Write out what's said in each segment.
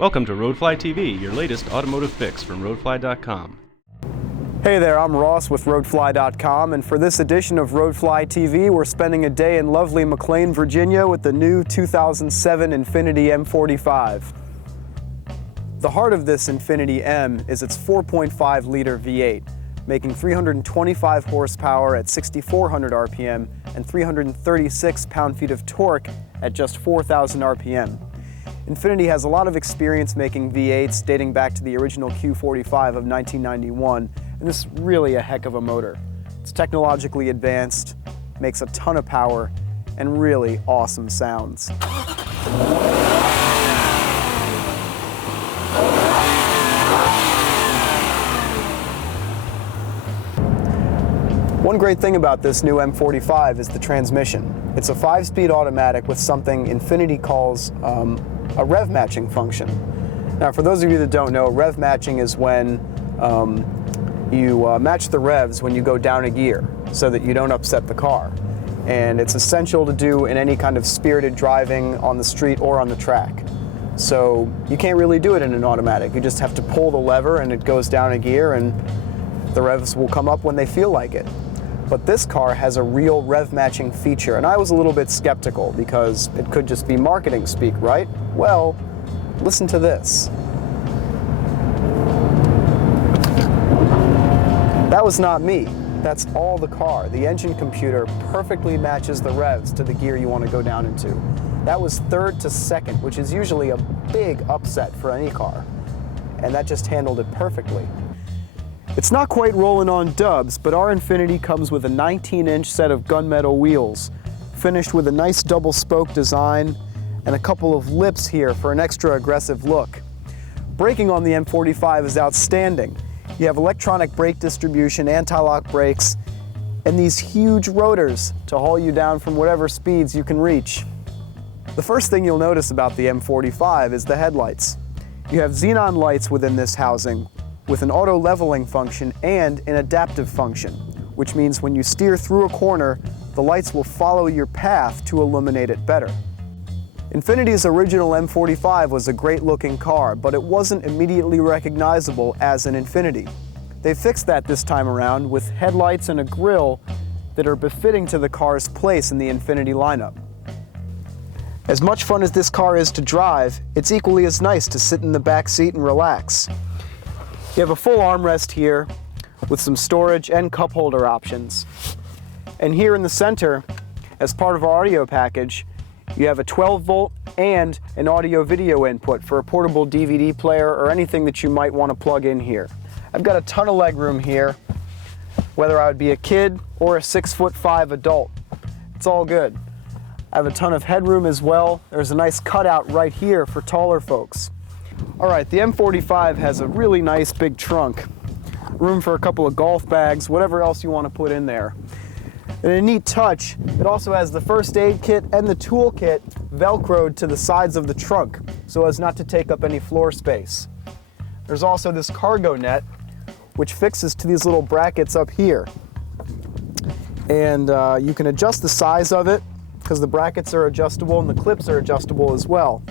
Welcome to Roadfly TV, your latest automotive fix from roadfly.com. Hey there, I'm Ross with roadfly.com, and for this edition of Roadfly TV, we're spending a day in lovely McLean, Virginia with the new 2007 Infiniti M45. The heart of this Infiniti M is its 4.5-liter V8, making 325 horsepower at 6,400 RPM and 336 pound-feet of torque at just 4,000 RPM. Infiniti has a lot of experience making V8s dating back to the original Q45 of 1991, and this is really a heck of a motor. It's technologically advanced, makes a ton of power, and really awesome sounds. One great thing about this new M45 is the transmission. It's a 5-speed automatic with something Infiniti calls a rev matching function. Now, for those of you that don't know, rev matching is when you match the revs when you go down a gear so that you don't upset the car. And it's essential to do in any kind of spirited driving on the street or on the track. So you can't really do it in an automatic. You just have to pull the lever and it goes down a gear and the revs will come up when they feel like it. But this car has a real rev matching feature, and I was a little bit skeptical because it could just be marketing speak, right? Well, listen to this. That was not me. That's all the car. The engine computer perfectly matches the revs to the gear you want to go down into. That was third to second, which is usually a big upset for any car, and that just handled it perfectly. It's not quite rolling on dubs, but our Infiniti comes with a 19-inch set of gunmetal wheels, finished with a nice double spoke design and a couple of lips here for an extra aggressive look. Braking on the M45 is outstanding. You have electronic brake distribution, anti-lock brakes, and these huge rotors to haul you down from whatever speeds you can reach. The first thing you'll notice about the M45 is the headlights. You have xenon lights within this housing, with an auto leveling function and an adaptive function, which means when you steer through a corner, the lights will follow your path to illuminate it better. Infiniti's original M45 was a great looking car, but it wasn't immediately recognizable as an Infiniti. They fixed that this time around with headlights and a grille that are befitting to the car's place in the Infiniti lineup. As much fun as this car is to drive, it's equally as nice to sit in the back seat and relax. You have a full armrest here with some storage and cup holder options. And here in the center, as part of our audio package, you have a 12-volt and an audio-video input for a portable DVD player or anything that you might want to plug in here. I've got a ton of legroom here, whether I would be a kid or a 6'5" adult. It's all good. I have a ton of headroom as well. There's a nice cutout right here for taller folks. All right, the M45 has a really nice big trunk. Room for a couple of golf bags, whatever else you want to put in there. And a neat touch, it also has the first aid kit and the tool kit velcroed to the sides of the trunk so as not to take up any floor space. There's also this cargo net, which fixes to these little brackets up here. And you can adjust the size of it because the brackets are adjustable and the clips are adjustable as well.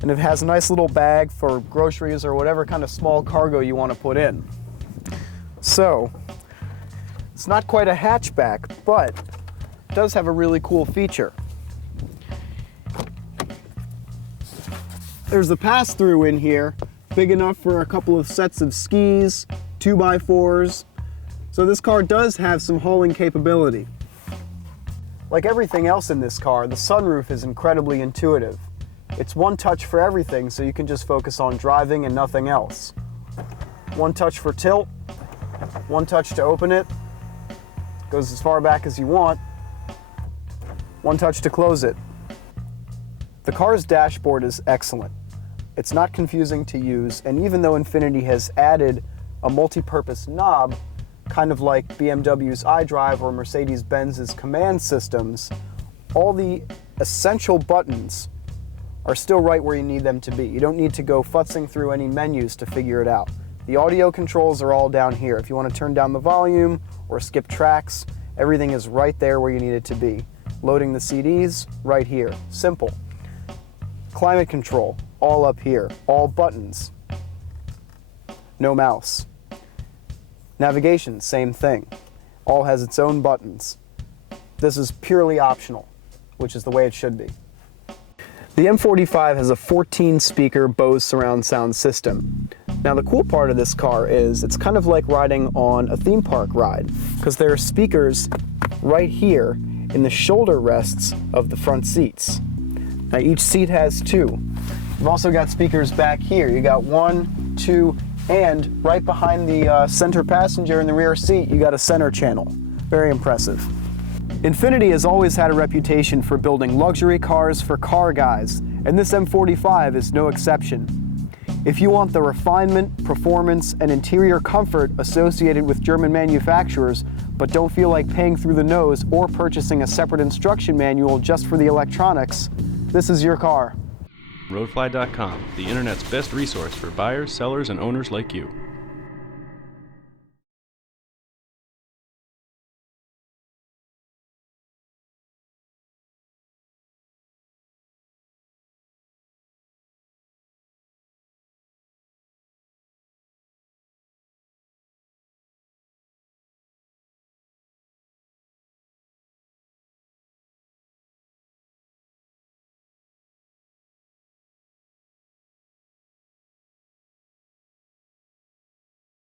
And it has a nice little bag for groceries or whatever kind of small cargo you want to put in. So, it's not quite a hatchback, but it does have a really cool feature. There's a pass-through in here, big enough for a couple of sets of skis, 2x4s. So this car does have some hauling capability. Like everything else in this car, the sunroof is incredibly intuitive. It's one touch for everything, so you can just focus on driving and nothing else. One touch for tilt, one touch to open it, goes as far back as you want, one touch to close it. The car's dashboard is excellent. It's not confusing to use, and even though Infiniti has added a multi-purpose knob, kind of like BMW's iDrive or Mercedes-Benz's command systems, all the essential buttons are still right where you need them to be. You don't need to go futzing through any menus to figure it out. The audio controls are all down here. If you want to turn down the volume or skip tracks, everything is right there where you need it to be. Loading the CDs, right here. Simple. Climate control, all up here, all buttons, no mouse. Navigation, same thing, all has its own buttons. This is purely optional, which is the way it should be. The M45 has a 14-speaker Bose surround sound system. Now the cool part of this car is it's kind of like riding on a theme park ride, because there are speakers right here in the shoulder rests of the front seats. Now each seat has two. You've also got speakers back here. You got 1, 2, and right behind the center passenger in the rear seat, you got a center channel. Very impressive. Infiniti has always had a reputation for building luxury cars for car guys, and this M45 is no exception. If you want the refinement, performance, and interior comfort associated with German manufacturers, but don't feel like paying through the nose or purchasing a separate instruction manual just for the electronics, this is your car. Roadfly.com, the internet's best resource for buyers, sellers, and owners like you.